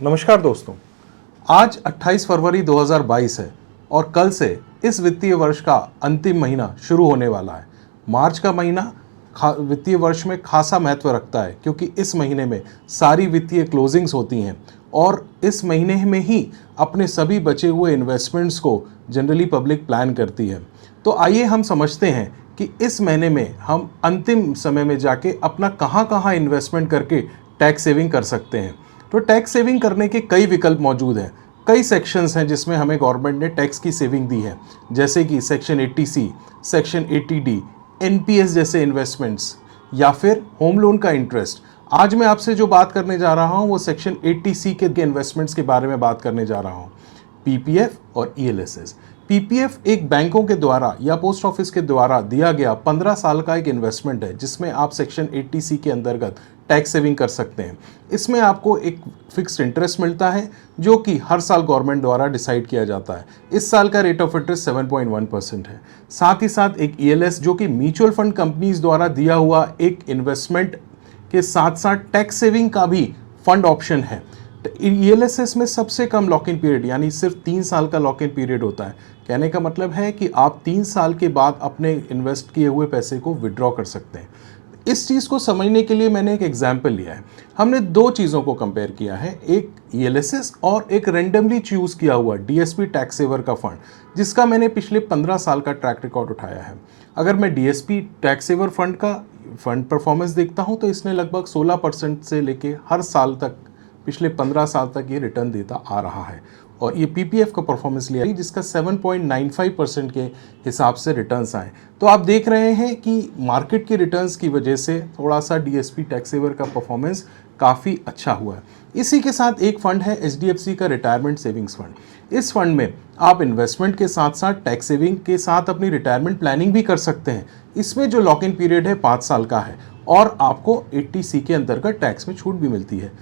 नमस्कार दोस्तों, आज 28 फरवरी 2022 है और कल से इस वित्तीय वर्ष का अंतिम महीना शुरू होने वाला है। मार्च का महीना वित्तीय वर्ष में खासा महत्व रखता है क्योंकि इस महीने में सारी वित्तीय क्लोजिंग्स होती हैं और इस महीने में ही अपने सभी बचे हुए इन्वेस्टमेंट्स को जनरली पब्लिक प्लान करती है। तो आइए हम समझते हैं कि इस महीने में हम अंतिम समय में जाके अपना कहाँ कहाँ इन्वेस्टमेंट करके टैक्स सेविंग कर सकते हैं। तो टैक्स सेविंग करने के कई विकल्प मौजूद हैं, कई सेक्शंस हैं जिसमें हमें गवर्नमेंट ने टैक्स की सेविंग दी है, जैसे कि section 80C, section 80D, NPS जैसे इन्वेस्टमेंट्स या फिर होम लोन का इंटरेस्ट। आज मैं आपसे जो बात करने जा रहा हूं वो सेक्शन 80C के इन्वेस्टमेंट्स के बारे में बात करने जा रहा हूं, पीपीएफ और ईएलएसएस। पीपीएफ एक बैंकों के द्वारा या पोस्ट ऑफिस के द्वारा दिया गया 15 साल का एक इन्वेस्टमेंट है जिसमें आप सेक्शन 80C के अंतर्गत टैक्स सेविंग कर सकते हैं। इसमें आपको एक फिक्स्ड इंटरेस्ट मिलता है जो कि हर साल गवर्नमेंट द्वारा डिसाइड किया जाता है। इस साल का रेट ऑफ इंटरेस्ट 7.1% है। साथ ही साथ एक ईएलएस जो कि म्यूचुअल फंड कंपनीज द्वारा दिया हुआ एक इन्वेस्टमेंट के साथ साथ टैक्स सेविंग का भी फंड ऑप्शन है। ईएलएसएस में सबसे कम लॉक इन पीरियड यानी सिर्फ 3 साल का लॉक इन पीरियड होता है। कहने का मतलब है कि आप 3 साल के बाद अपने इन्वेस्ट किए हुए पैसे को विड्रॉ कर सकते हैं। इस चीज़ को समझने के लिए मैंने एक एग्जाम्पल लिया है। हमने दो चीज़ों को कंपेयर किया है, एक ईएलएसएस और एक रेंडमली चूज़ किया हुआ डीएसपी टैक्स सेवर का फंड, जिसका मैंने पिछले 15 साल का ट्रैक रिकॉर्ड उठाया है। अगर मैं डीएसपी टैक्स सेवर फंड का फंड परफॉर्मेंस देखता हूं तो इसने लगभग 16% से लेके हर साल तक पिछले 15 साल तक ये रिटर्न देता आ रहा है। और ये पीपीएफ का परफॉर्मेंस लिया जिसका 7.95% के हिसाब से रिटर्न्स आए। तो आप देख रहे हैं कि मार्केट के रिटर्न्स की वजह से थोड़ा सा डीएसपी टैक्स सेवर का परफॉर्मेंस काफ़ी अच्छा हुआ है। इसी के साथ एक फंड है एचडीएफसी का रिटायरमेंट सेविंग्स फंड। इस फंड में आप इन्वेस्टमेंट के साथ साथ टैक्स सेविंग के साथ अपनी रिटायरमेंट प्लानिंग भी कर सकते हैं। इसमें जो लॉक इन पीरियड है 5 साल का है और आपको 80C के अंतर्गत टैक्स में छूट भी मिलती है।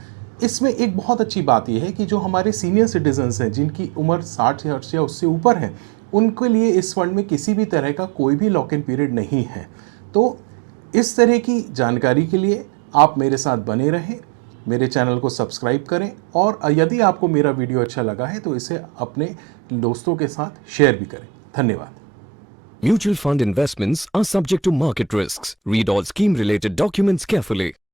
इसमें एक बहुत अच्छी बात यह है कि जो हमारे सीनियर सिटीजन्स हैं जिनकी उम्र 60 वर्ष या उससे ऊपर है, उनके लिए इस फंड में किसी भी तरह का कोई भी लॉक इन पीरियड नहीं है। तो इस तरह की जानकारी के लिए आप मेरे साथ बने रहें, मेरे चैनल को सब्सक्राइब करें और यदि आपको मेरा वीडियो अच्छा लगा है तो इसे अपने दोस्तों के साथ शेयर भी करें। धन्यवाद। Mutual fund investments are subject to market risks. Read all scheme related documents carefully.